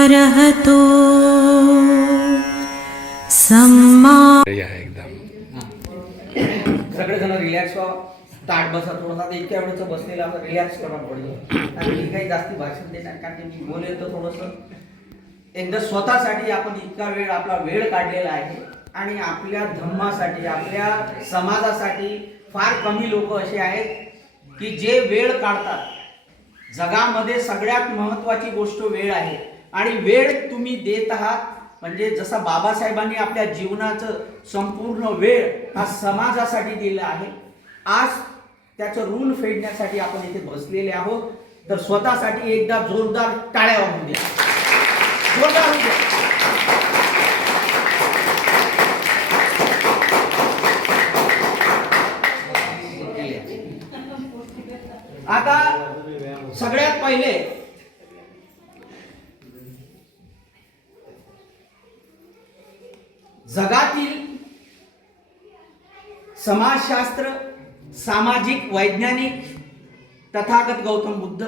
अरहतो सम्मा एकदम. सगळेजण रिलॅक्स व्हा. ताट बसा थोडासा. इतक्या वेळेचं बसलेलं आपण रिलॅक्स करणं पडेल आणि मी काही जास्ती भाषण देणार कारण की मी बोलेल तर थोडंसं. एकदा स्वतःसाठी आपण इतका वेळ आपला वेळ काढलेला आहे. आणि आपल्या धम्मासाठी आपल्या समाजासाठी फार कमी लोक असे आहेत की जे वेळ काढतात. जगामध्ये सगळ्यात महत्वाची गोष्ट वेळ आहे. आणि वेळ तुम्ही देत आहात म्हणजे जसं बाबासाहेबांनी आपल्या जीवनाचं संपूर्ण वेळ हा समाजासाठी दिला आहे आज त्याचं ऋण फेडण्यासाठी आपण इथे बसलेले आहोत तर स्वतःसाठी एकदा जोरदार टाळ्या वाजवून द्या जोरदार होऊ द्या. आता सगळ्यात पहिले जगातील समाजशास्त्र सामाजिक वैज्ञानिक तथागत गौतम बुद्ध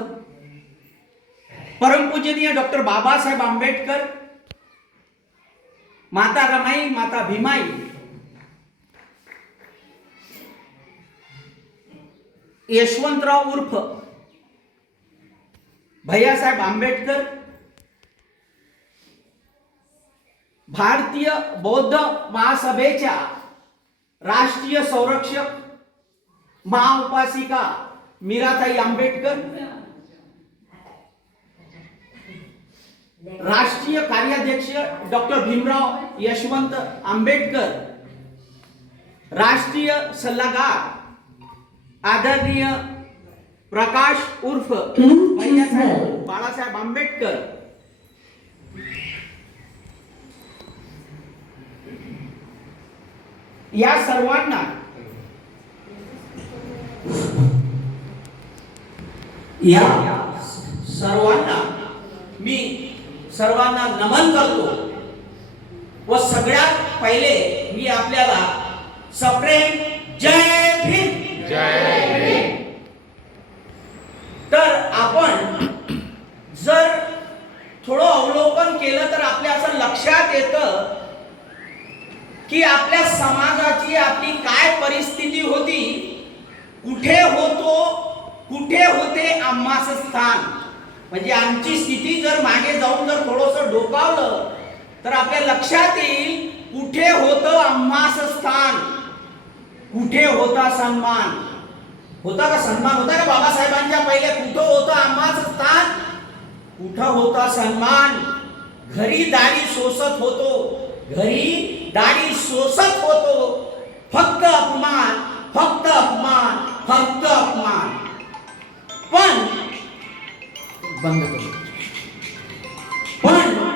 परमपूजनीय डॉक्टर बाबासाहेब आंबेडकर माता रमाई माता भीमाई यशवंतराव उर्फ भैयासाहेब आंबेडकर भारतीय बौद्ध महासभेच्या राष्ट्रीय संरक्षक महाउपासिका मीराताई आंबेडकर राष्ट्रीय कार्याध्यक्ष डॉक्टर भीमराव यशवंत आंबेडकर राष्ट्रीय सल्लागार आदरणीय प्रकाश उर्फ बाळासाहेब आंबेडकर या सर्वांना या सर्वांना मी सर्वांना नमन करतो व सगळ्यात पहिले मी आपल्याला सप्रेम जय भीम. तर आपण जर थोडं अवलोकन केलं तर आपल्या असं लक्षात येतं की आपल्या समाजाची आपली काय परिस्थिती होती? कुठे होतो? कुठे होते आम्हास स्थान? म्हणजे आमची स्थिती जर मागे जाऊन जर थोडस डोकावलं तर आपल्या लक्षात येईल कुठे होतं आम्हास स्थान? कुठे होता सन्मान? होता का सन्मान? होता का बाबासाहेबांच्या पहिले कुठं होतं आम्हास स्थान? कुठं होता सन्मान? घरी दाढी सोसत होतो. घरी दाढी सोसत होतो. फक्त अपमान फक्त अपमान फक्त अपमान. पण बंद करू. पण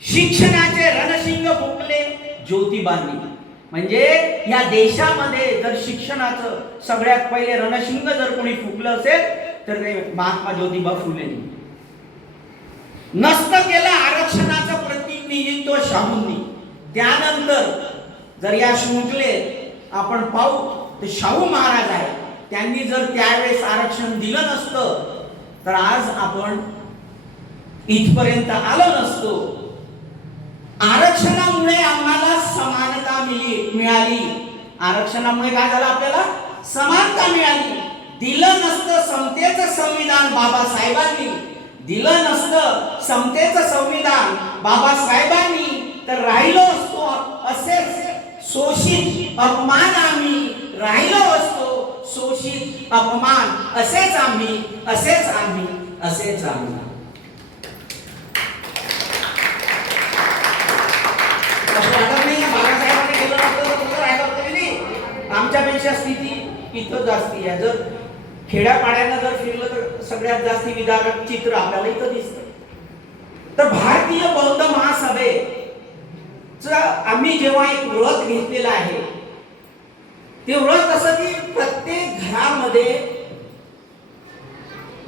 शिक्षणाचे रणशिंग फुकले ज्योतिबांनी. म्हणजे या देशामध्ये जर शिक्षणाचं सगळ्यात पहिले रणशिंग जर कोणी फुकलं असेल तर ते महात्मा ज्योतिबा फुले. नसतं केलं आरक्षणाचं प्रतिनिधित्व शाहूंनी. त्यानंतर जर या शृंखले आपण पाहू तर शाहू महाराज आहे त्यांनी जर त्यावेळेस आरक्षण दिलं नसतं तर आज आपण इथपर्यंत आलो नसतो. आरक्षणामुळे आम्हाला समानता मिळाली. आरक्षणामुळे काय झालं आपल्याला? समानता मिळाली. दिलं नसतं समतेचं संविधान बाबासाहेबांनी. दिलं नसतं समतेचं संविधान बाबासाहेबांनी. तर राहिलो असतो असेच शोषित अपमान आम्ही. राहिलो असतो शोषित अपमान. असेच आम्ही असेच आम्ही असेच आम्ही. तर आमच्यापेक्षा स्थिती इथं जास्ती आहे. जर खेड्यापाड्यानं जर फिरलं तर सगळ्यात जास्ती विदारक चित्र आपल्याला इथं दिसतं. तर भारतीय बौद्ध महासभेत आम्ही जेव्हा एक व्रत घेतलेलं आहे ते व्रत असं की प्रत्येक घरामध्ये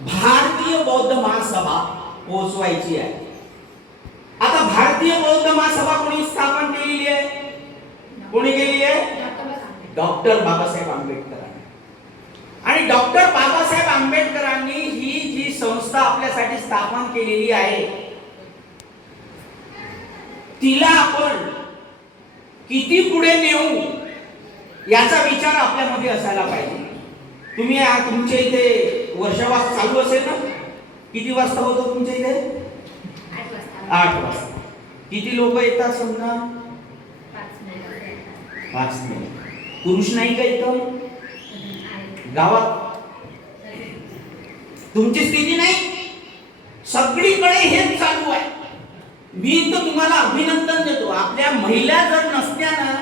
भारतीय बौद्ध महासभा पोहोचवायची आहे. आता भारतीय बौद्ध महासभा कोणी स्थापन केलेली आहे? कोणी केलेली आहे? डॉक्टर बाबासाहेब आंबेडकरांनी आणि डॉक्टर बाबासाहेब आंबेडकरांनी ही जी संस्था आपल्यासाठी स्थापन केलेली आहे तिला आपण किती पुढे नेऊ याचा विचार आपल्यामध्ये असायला पाहिजे. तुम्ही तुमच्या इथे वर्षावास चालू असेल ना? किती वाजता होतो तुमच्या इथे? आठ वाजता. किती लोक येतात समजा? पाच मिनिट. पुरुष नाही का इथं? गावात? तुमची स्थिती नाही? सगळीकडे हेच चालू आहे. मी तर तुम्हाला अभिनंदन देतो. आपल्या महिला जर नसत्या ना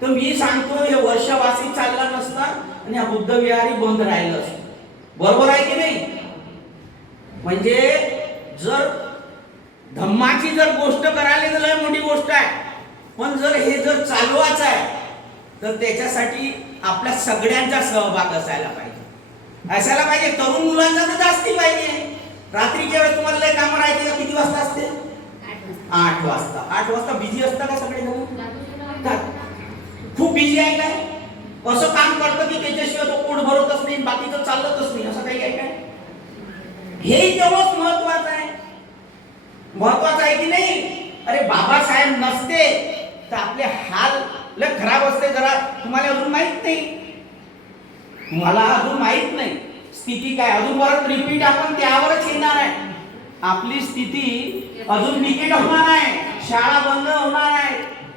तर मी सांगतो हे वर्षवासी चालला नसता आणि हा बुद्ध विहारी बंद राहिलं असतं. बरोबर आहे की नाही? म्हणजे जर धम्माची जर गोष्ट करायला तर लय मोठी गोष्ट आहे. पण जर हे जर चालवायचं आहे तर त्याच्यासाठी आपल्या सगळ्यांचा सहभाग असायला पाहिजे. असायला पाहिजे. तरुण मुलांचा तर जास्ती पाहिजे. रात्रीच्या वेळेस तुम्हाला लय कामं राहते का? किती वाजता असते? आठ वाजता. आठ वाजता बिझी असता का सगळे जण खूप बिझी आहे काय? असं काम करतं की त्याच्याशिवाय तो पोट भरतच नाही बाकीचं चालतच नाही असं काही आहे काय? हे तेवढंच महत्वाचं आहे. महत्वाचं आहे की नाही? अरे बाबासाहेब नसते तर आपले हाल लय खराब असते जरा. तुम्हाला अजून माहीत नाही. तुम्हाला अजून माहीत नाही. स्थिती काय? अजून परत रिपीट आपण त्यावरच येणार आहे. आपली स्थिती अजून निकेट होणार आहे. शाळा बंद होणार आहे.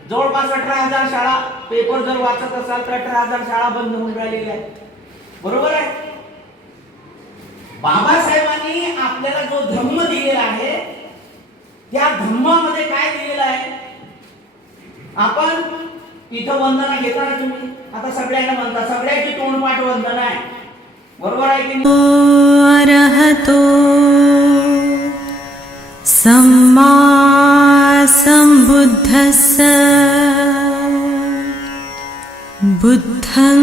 जवळपास अठरा हजार शाळा पेपर जर वाचत असाल तर अठरा हजार शाळा बंद होऊन राहिलेल्या आहेत. बरोबर आहे? बाबासाहेबांनी आपल्याला जो धम्म दिलेला आहे त्या धम्मामध्ये काय दिलेलं आहे? आपण इथं वंदना घेता ना तुम्ही आता सगळ्यांना म्हणता सगळ्याची तोंडपाठ वंदना आहे. बरोबर आहे की तो सम्बुद्धस्स बुद्धं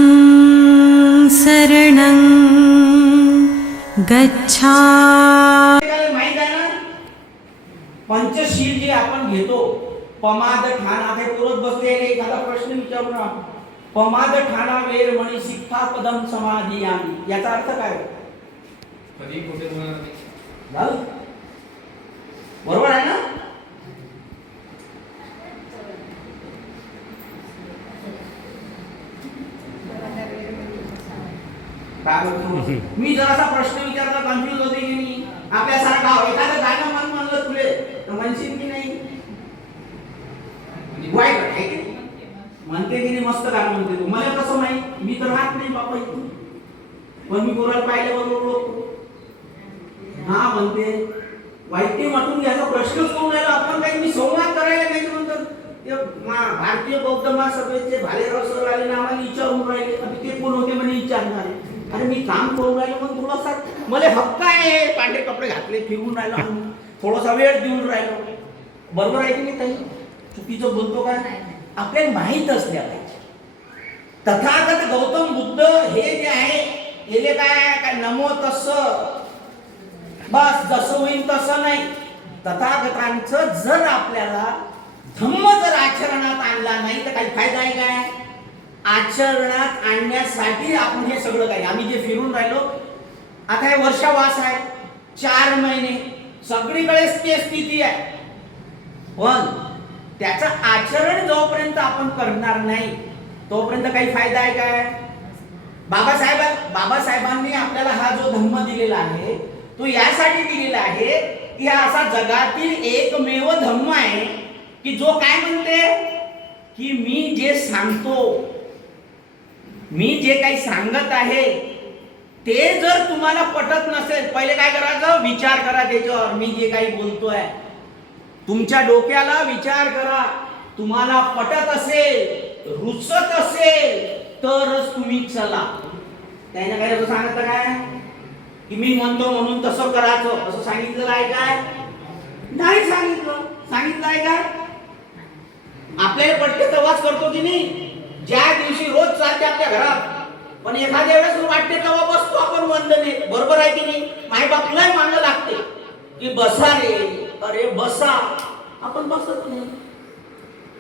शरणं गच्छा माहीत आहे ना? पंचशील जे आपण घेतो पमाद ठाणा हे पुरत बसलेले एखादा प्रश्न विचारू ना पमाद ठाणा वेर मणी शिक्षा पदम समाधी याचा अर्थ काय? कधी कुठे. झालं? बरोबर आहे ना? काय मी जरासा प्रश्न विचारला कन्फ्युज होते की मी आपल्यासारखा एखादं गाणं मन म्हणलं तुले तर म्हणशील की नाही? म्हणजे वाईट आहे म्हणते की नाही मस्त गाणं म्हणते तू. मला कसं माहीत? मी तर राहत नाही बापा इथून. पण मी बोलायला पाहिल्यावर बोललो हा म्हणते. वाईट वाटून घ्यायचा प्रश्नच होऊन राहिला. आपण काही मी संवाद करायला नाही म्हणतात भारतीय बौद्ध महासभेचे भालेराव सर आले ना आम्हाला विचारून राहिले. आणि ते कोण होते म्हणे विचारणारे. अरे मी काम करून राहिलो पण थोडासा मला हक्क आहे. पांढरे कपडे घातले फिरून राहिलो आम्ही. थोडासा वेळ देऊन राहिलो. बरोबर आहे की नाही ताई? चुकीचं बोलतो काय आपल्याला माहीत असल्या पाहिजे. तथागत गौतम बुद्ध हे जे आहे गेले काय काय नमो तस बस जसं होईल तसं नाही. तथागतांचं जर आपल्याला धम्म जर आचरणात आणला नाही तर काही फायदा आहे काय? आचरणात आणण्यासाठी आपण हे सगळं काही आम्ही जे फिरून राहिलो आता हे वर्षावास आहे. चार महिने. सगळीकडेच ते स्थिती आहे. पण त्याचं आचरण जोपर्यंत आपण करणार नाही तोपर्यंत काही फायदा आहे काय? बाबासाहेब बाबासाहेबांनी आपल्याला हा जो धम्म दिलेला आहे तो यासाठी दिलेला आहे की हा असा जगातील एकमेव धम्म आहे की जो काय म्हणते? की मी जे सांगतो मी जे काही सांगत आहे ते जर तुम्हाला पटत नसेल पहिले काय करायचं? विचार करा त्याच्यावर. मी जे काही बोलतोय तुमच्या डोक्याला विचार करा. तुम्हाला पटत असेल रुचत असेल तरच तुम्ही चला. त्याने काय सांगत काय? की मी म्हणतो म्हणून तसं करायचं. असं सांगितलेलं आहे काय? नाही सांगितलं. सांगितलं आहे का आपल्याला पटते तवाच करतो की नाही? ज्या दिवशी रोज चालते आपल्या घरात. पण एखाद्या वेळेस वाटते तेव्हा बसतो आपण वंदने. बरोबर आहे की नाही? माय बापलाही मानलं लागते. की बसा रे. अरे बसा. आपण बसत नाही.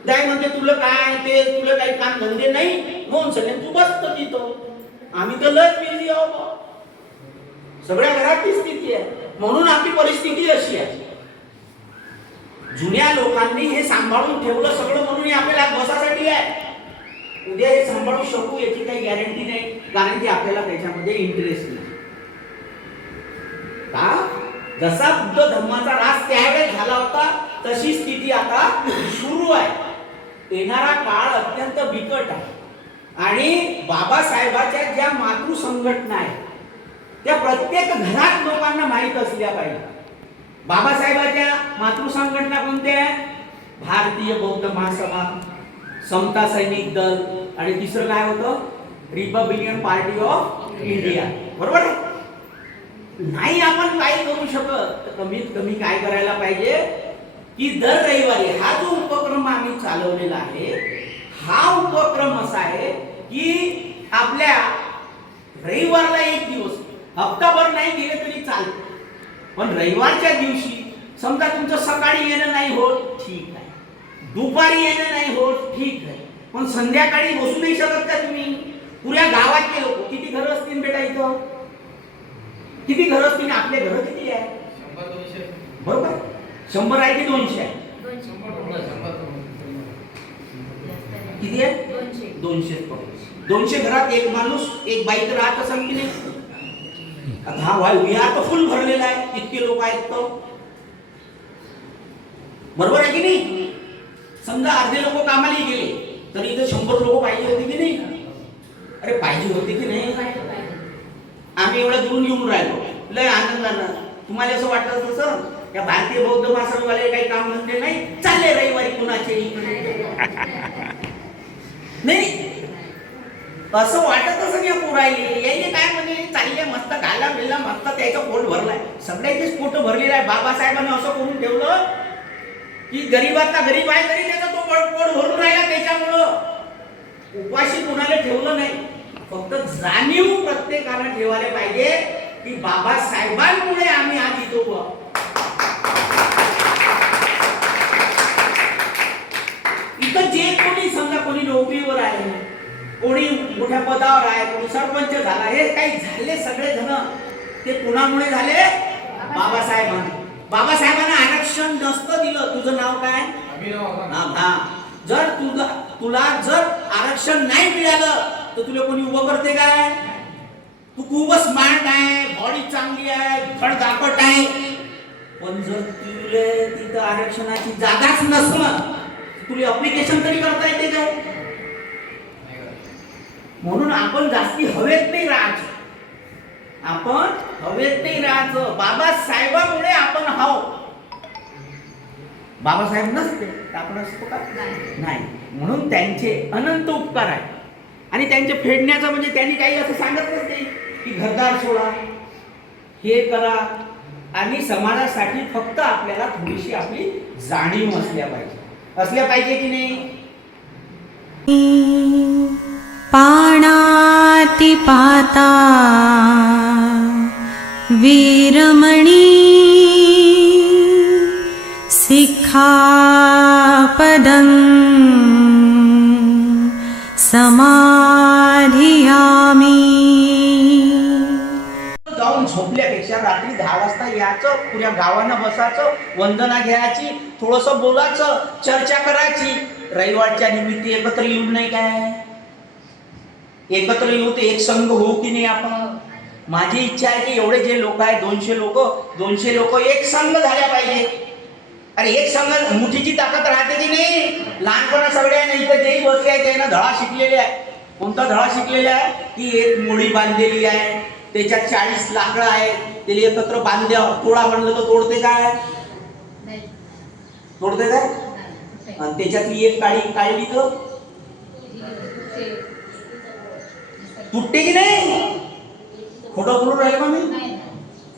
काय म्हणते तुला काय ते? तुला काही काम धंदे नाही? म्हणून सगळे तू बसतो तिथं. आम्ही तर लस बिझी आहो. बा. सगळ्या घरात ती स्थिती आहे. म्हणून आपली परिस्थिती अशी आहे. जुन्या लोकांनी हे सांभाळून ठेवलं सगळं म्हणून हे आपल्याला बसासाठी आहे. उद्या हे सांभाळू शकू याची काही गॅरंटी नाही कारण की आपल्याला त्याच्यामध्ये इंटरेस्ट नाही. का? जसा बुद्ध धर्माचा रास त्यावेळेस झाला होता तशी स्थिती आता सुरू आहे. येणारा काळ अत्यंत बिकट आहे. आणि बाबासाहेबाच्या ज्या मातृ संघटना आहेत त्या प्रत्येक घरात लोकांना माहीत असल्या पाहिजे. बाबासाहेबाच्या मातृसंघटना कोणत्या आहेत? भारतीय बौद्ध महासभा समता सैनिक दल आणि तिसरं काय होतं? रिपब्लिकन पार्टी ऑफ इंडिया बरोबर आहे? नाही आपण काही करू शकत तर कमीत कमी काय करायला पाहिजे? की दर रविवारी हा जो उपक्रम आम्ही चालवलेला आहे हा उपक्रम असा आहे की आपल्या रविवारला एक दिवस हप्ताभर नाही गेले तरी चालते पण रविवारच्या दिवशी समजा तुमचं सकाळी येणं नाही होत ठीक आहे. दुपारी येणं नाही होत ठीक आहे. पण संध्याकाळी बसू नाही शकत का तुम्ही? पुऱ्या गावातले लोक किती घर असतील बेटा इथं? किती घर असतील? आपले घर किती आहे? बरोबर? शंभर आहे की दोनशे आहे? किती आहे? दोनशे. दोनशे घरात एक माणूस एक बाई तर राहत असेल की नाही? विहार तर फुल भरलेला आहे. इतके लोक आहेत तो. बरोबर आहे की नाही? समजा अर्धे लोक कामाला गेले तर इथं शंभर लोक पाहिजे होते की नाही? अरे पाहिजे होते की नाही? आम्ही एवढ्या दुरून येऊन राहिलो. लय आनंदानं. तुम्हाला असं वाटत तसं या भारतीय बौद्ध महासभेवाले काही काम धंदे नाही? चालले रविवारी कुणाचे नाही. असं वाटत असं या राहिले यायले काय म्हणे? चालले मस्त घाला मिळला मस्त त्याचं पोट भरलाय. सगळ्याचीच पोट भरलेलं आहे बाबासाहेबांनी असं करून ठेवलं की गरीबातला गरीब आहे तरी त्याचा तो पोट भरून राहिला त्याच्यामुळं. उपाशी कुणाला ठेवलं नाही. फक्त जाणीव प्रत्येकानं ठेवायला पाहिजे की बाबासाहेबांमुळे आम्ही आज येतो इथं जे कोणी समजा कोणी नोकरीवर आहे कोणी मोठ्या पदावर आहे कोणी सरपंच झाला हे काही झाले सगळे जण. ते कुणामुळे झाले? बाबासाहेबांना. बाबासाहेबांना आरक्षण नसतं दिलं. तुझं नाव काय. हा जर तुला तुला जर आरक्षण नाही मिळालं तर तुला कोणी उभं करते काय? तू खूपच स्मार्ट आहे बॉडी चांगली आहे धडधाकट आहे. पण जर तुला तिथं आरक्षणाची जागाच नसलं तुला अप्लिकेशन तरी करता येते काय? म्हणून आपण जास्ती हवेत नाही राहायचं. आपण हवेत नाही राहायचं. बाबासाहेबामुळे आपण हाव. बाबासाहेब नसते तर आपण असतो का? नाही. म्हणून त्यांचे अनंत उपकार आहे आणि त्यांचे फेडण्याचं म्हणजे त्यांनी काही असं सांगतच नाही की घरदार सोडा हे करा. आणि समाजासाठी फक्त आपल्याला थोडीशी आपली जाणीव असल्या पाहिजे. असल्या पाहिजे की नाही? पाणातिपाता। वीरमणी सिखापदं समाधियामि। जाऊन झोपल्यापेक्षा रात्री दहा वाजता यायचं पुऱ्या गावानं बसायचं वंदना घ्यायची थोडस बोलायचं चर्चा करायची. रविवारच्या निमित्त एकत्र येऊन नाही काय? एकत्र येऊ ते एक संघ होऊ की नाही आपण? माझी इच्छा आहे की एवढे जे लोक आहेत दोनशे लोक दोनशे लोक एक संघ झाल्या पाहिजे. अरे एक संघ मुठीची ताकद राहते की नाही? लहानपणा सगळ्या नाही इथं जेही बसले आहे त्यानं धडा शिकलेले आहे कोणता धडा शिकलेला आहे? की एक मोडी बांधलेली आहे. त्याच्यात चाळीस लाकडं आहेत. त्याला एकत्र बांध्या तोडा म्हणलं तर तोडते काय? तोडते काय? आणि त्याच्यातली एक काळी काढली तर तुटते की नाही? खोटं बोलून राहिलं का मी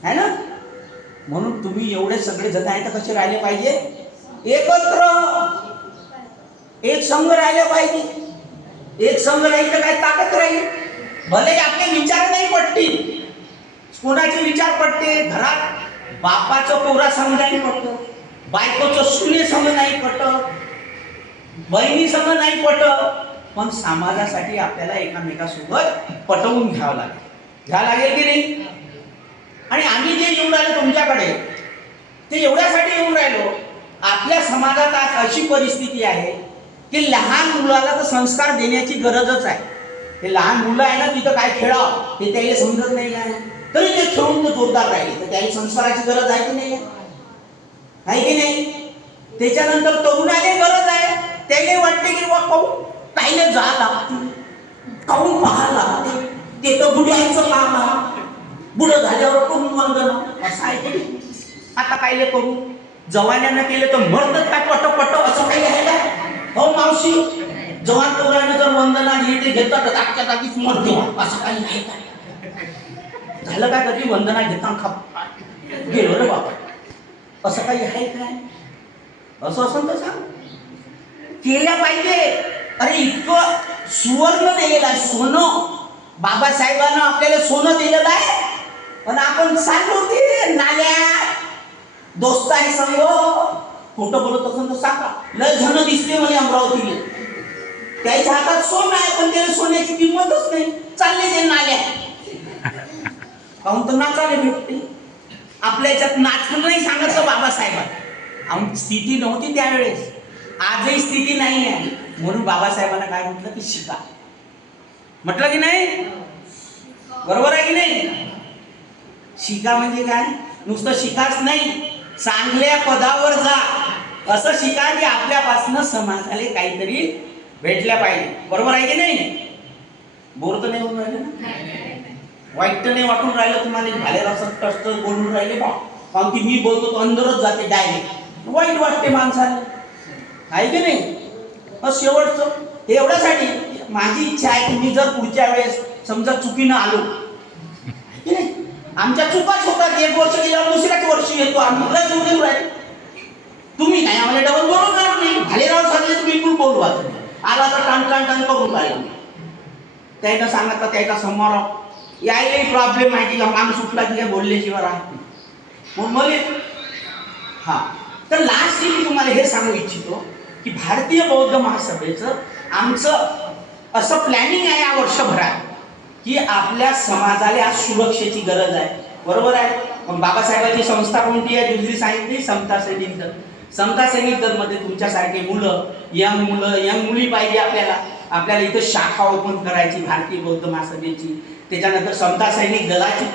है ना? म्हणून तुम्ही एवढे सगळे जण आहे तर कसे राहिले पाहिजे? एकत्र. एक संघ राहिले पाहिजे. एक संघ राहील तर काय ताकद राहील? भले आपले विचार नाही पटतील. कोणाचे विचार पटते? घरात बापाचं पोरा संघ नाही पटत. बायकोचं सुने संघ नाही पटत. बहिणी संघ नाही पटत. पण समाजासाठी आपल्याला एकामेकासोबत पटवून घ्यावं लागेल. घ्या लागेल की नाही? आणि आम्ही जे येऊन राहिलो तुमच्याकडे ते एवढ्यासाठी येऊन राहिलो आपल्या समाजात आज अशी परिस्थिती आहे की लहान मुलाला तर संस्कार देण्याची गरजच आहे. हे लहान मुलं आहे ना तिथं काय खेळावं हे त्याला समजत नाही काय तरी ते खेळून तो जोरदार राहील. तर त्याला संस्काराची गरज आहे की नाही? आहे की नाही? त्याच्यानंतर तरुणाने गरज आहे. त्याला वाटते की बा पाहू. काहीले जा लागते. काहून पहा लागते? ते तर बुड्याचं काम आहे बुडं झाल्यावर करून वंदन. असं आहे नाही? आता कायले करू? जवान्यानं केलं तर मरत काय पट पट असं काही आहे का? हो मावशी. जवान पोरानं जर वंदना घेते ते घेतात आजच्या जागीच मरते असं काही आहे का? झालं काय कधी वंदना घेता खप गेलो रे बाबा. असं काही आहे काय? असं असं तर सांग. केल्या पाहिजे. अरे इतकं सुवर्ण दिलेलं आहे सोनं. बाबासाहेबांना आपल्याला सोनं दिलेलं आहे. पण आपण सांगतो ते नाल्यात दोस्त आहे संग खोटं बोलत असेल तर सांगा. लय जण दिसले म्हणे अमरावतीने त्याच्या हातात सोनं आहे पण त्याला सोन्याची किंमतच नाही. चालले ते नाल्या. काहून तर नाचायला भेटते. आपल्या याच्यात नाचणं नाही सांगितलं बाबासाहेबांना? आम स्थिती नव्हती त्यावेळेस. आजही स्थिती नाही आहे म्हणून बाबासाहेबांना काय म्हटलं? की शिका. म्हटलं की नाही? बरोबर आहे की नाही? शिका म्हणजे काय? नुसतं शिकाच नाही. चांगल्या पदावर जा. असं शिका की आपल्यापासून समाजाला काहीतरी भेटल्या पाहिजे. बरोबर आहे की नाही? बोर तर नाही होऊन राहिलं ना? वाईट तर नाही वाटून राहिलं तुम्हाला. भालेर असं कष्ट बोलून राहिले बा. कारण की मी बोलतो तो अंदरच जाते डायरेक्ट वाईट वाटते माणसाला. आहे की नाही? मग शेवटचं. एवढ्यासाठी माझी इच्छा आहे की मी जर पुढच्या वेळेस समजा चुकीनं आलो. आहे की नाही? आमच्या चुकाच होतात एक वर्ष गेल्यावर दुसऱ्याच वर्षी येतो. आम्ही लय दूर तुम्ही नाही. आम्हाला डबल बोलवणार नाही. भालेराव सांगले तर बिलकुल बोलवा आला तर टाण टाण टाण करून राहिला त्याला सांगा त्याच्यासमोर यायलाही प्रॉब्लेम आहे. की माणूस उठला की काय बोलल्याशिवाय राहत मग मला हा. तर लास्ट मी तुम्हाला हे सांगू इच्छितो. की भारतीय बौद्ध महासभेचं आमचं असं प्लॅनिंग आहे या वर्षभरात की आपल्या समाजाला आज सुरक्षेची गरज आहे. बरोबर आहे? मग बाबासाहेबांची संस्था कोणती आहे? दुसरी सांगितली समता सैनिक दल समता सैनिक दलमध्ये तुमच्यासारखे मुलं यंग मुलं यंग मुली पाहिजे आपल्याला. आपल्याला इथं शाखा ओपन करायची भारतीय बौद्ध महासभेची. त्याच्यानंतर समता सैनिक दलाची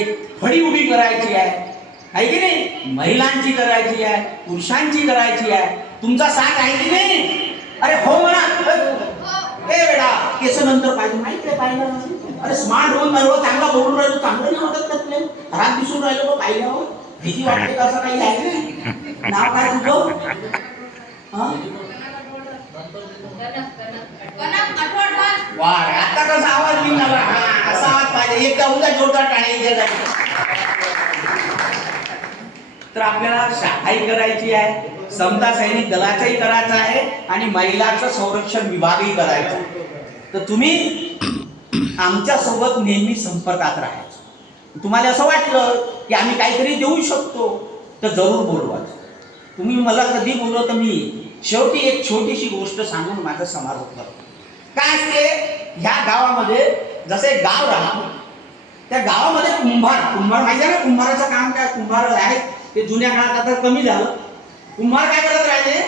एक फळी उभी करायची आहे. आहे की नाही? महिलांची करायची आहे पुरुषांची करायची आहे. तुमचा साथ आहे की नाही? अरे हो म्हणा. ए बेडा केस नंतर पाहिजे. माहिती आहे पाहिलं अरे स्मार्ट होऊन राहिलो चांगला बोलून राहिलो. चांगलं नाही वाटत का तुला? घरात दिसून राहिलो पाहिलं. पाहिल्यावर भीती वाटते का असं काही आहे नाव काय तुझं? वा आता कसा आवाज येईल ना असा आवाज पाहिजे? एकदा उद्या जोरदार टाळी द्या तर आपल्याला शाखाही करायची आहे समता सैनिक दलाचाही करायचा आहे आणि महिलाचं संरक्षण विभागही करायचा तर तुम्ही आमच्यासोबत नेहमी संपर्कात राहायचं. तुम्हाला असं वाटलं की आम्ही काहीतरी देऊ शकतो तर जरूर बोलवायचं. तुम्ही मला कधी बोलवत तर मी शेवटी एक छोटीशी गोष्ट सांगून माझा समारोप करतो. काय असते ह्या गावामध्ये जसे गाव राहतो त्या गावामध्ये कुंभार कुंभार माहिती आहे ना कुंभाराचं काम काय? कुंभार आहे ते जुन्या काळात आता कमी झालं. कुंभार काय करत राहिले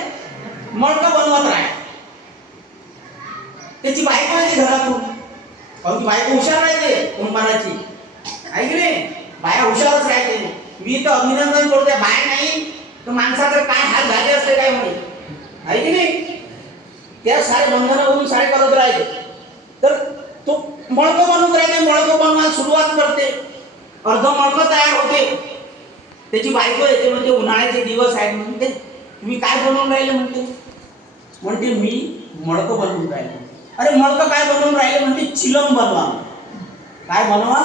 मडकं बनवत राहिले त्याची बायको यायची घरातून. अहो ती बायको हुशार राहते कुंभाराची. आहे की नाही? बाया हुशारच राहते मी तर अभिनंदन करते बाय नाही. तर माणसाचं काय हाल झाले असते काय म्हणे? आहे की नाही? त्या सारे बंधनं होऊन सारे करत राहते तर तो मळक बनवून राहते मळक बनवायला सुरुवात करते. अर्ध मळक तयार होते. त्याची बायको येते म्हणजे उन्हाळ्याचे दिवस आहेत. म्हणते तुम्ही काय बनवून राहिले? म्हणते. म्हणते मी मडकं बनवून राहिले. अरे मडकं काय बनवून राहिले? म्हणते चिलम बनवा. काय बनवा?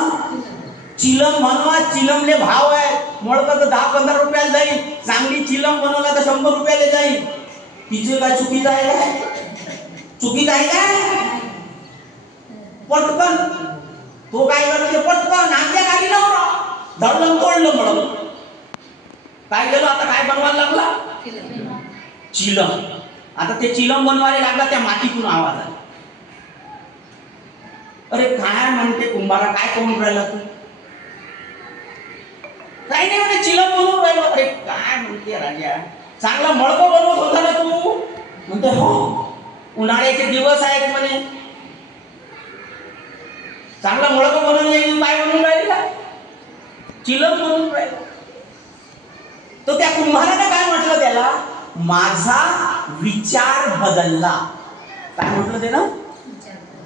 चिलम बनवा चिलमले भाव आहे. मडकं तर दहा पंधरा रुपयाला जाईल. चांगली चिलम बनवला तर शंभर रुपयाला जाईल. तिचं काय चुकीचं आहे काय? चुकीचं आहे काय? पटकन. तो काय करते? पटकन. आमच्या गाडी धडलं धरलं तोडलं म्हणून काय गेलो आता? काय बनवायला लागला? चिलम. आता ते चिलम बनवायला लागला त्या मातीतून आवाज आला. अरे काय म्हणते कुंभारा काय करून राहिला तू? काही नाही म्हणे चिलम बनवून राहिलो. अरे काय म्हणते राजा? चांगला मळको बनवत होता ना तू? म्हणते हो उन्हाळ्याचे दिवस आहेत म्हणे. चांगला मळकं बनवून येईल काय बनवून राहिला चिलम बनवून राहिला. तो त्या कुंभाराने काय म्हटलं त्याला? माझा विचार बदलला. काय म्हटलं ते ना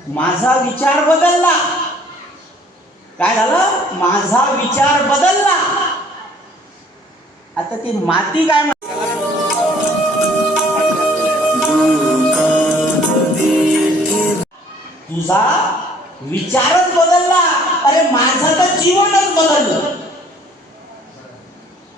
माझा विचार बदलला. काय झालं? माझा विचार बदलला. आता ती माती काय तुझा विचारच बदलला. अरे माझं तर जीवनच बदललं.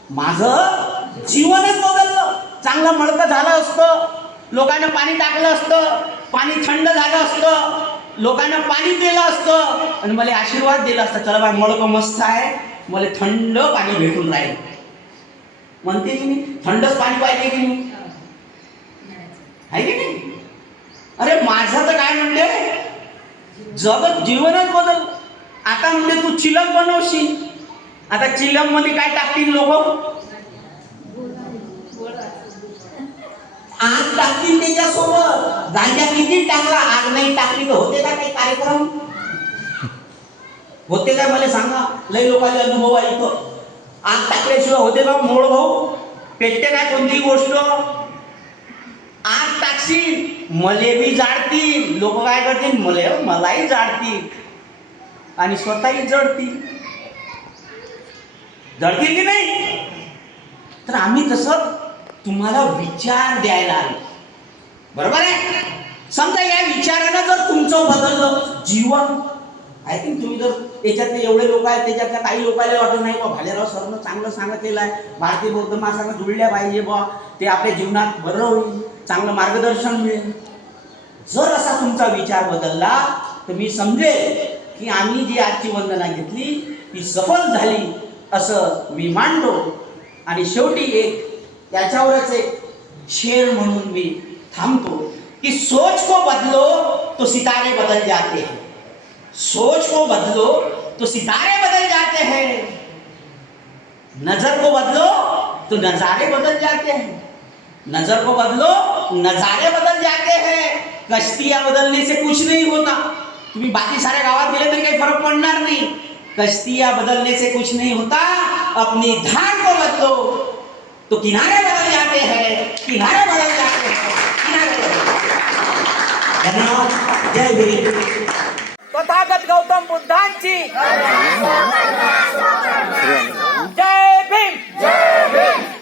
माझं जीवनच बदललं. चांगलं मडकं झालं असतं. लोकांना पाणी टाकलं असतं. पाणी थंड झालं असतं. लोकांना पाणी दिलं असतं. आणि मला आशीर्वाद दिला असता चला बाय मडकं मस्त आहे. मला थंड पाणी भेटून राहील. म्हणते की मी थंडच पाणी पाहिजे की मी आहे की नाही? अरे माझं तर काय म्हणते जगत जीवनच बदल. आता म्हणजे तू चिलम बनवशील. आता चिलममध्ये काय टाकतील लोक? आग टाकतील त्याच्यासोबत. गांजा किती टाकला आग नाही टाकली तर होते का काही कार्यक्रम? होते काय मला सांगा? लय लोकांचे अनुभव आहे इथं. आग टाकल्याशिवाय होते का मोड भाऊ? पेटते काय कोणती गोष्ट? आग टाकशील मले बी जाळतील लोक काय करतील? मले मलाही जाळतील आणि स्वतःही जळतील जळतील की नाही? तर आम्ही तसं तुम्हाला विचार द्यायला आलो. बरोबर आहे? समजा या विचारानं जर तुमचं बदललं जीवन आय थिंक तुम्ही जर त्याच्यातले एवढे लोक आहेत त्याच्यातल्या काही लोकांना वाटत नाही बा भालेराव सरनं चांगलं सांगितलेलं आहे. भारतीय बौद्ध माणसानं जुळल्या पाहिजे बा. ते आपल्या जीवनात बरं होईल चांगलं मार्गदर्शन मिळेल. जर असा तुमचा विचार बदलला तर मी समजेल की आम्ही जी आजची वंदना घेतली ती सफल झाली. असं मी मांडतो आणि शेवटी एक त्याच्यावरच एक शेर म्हणून मी थांबतो की सोच को बदलो तो सितारे बदल जाते हैं. सोच को बदलो तो सितारे बदल जाते हैं. नजर को बदलो तो नजारे बदल जाते हैं. नजर को बदलो नजारे बदल जाते हैं. कश्तियां बदलने से कुछ नहीं होता. तुम्ही बाकी साऱ्या गावात गेले तरी काही फरक पडणार नाही. कश्तियाँ बदलने से कुछ नहीं होता अपनी धार को बदलो। तो किनारे बदल जाते हैं किनारे बदल जाते हैं धन्यवाद। जय तथागत गौतम बुद्धांची जय भीम। जय भीम।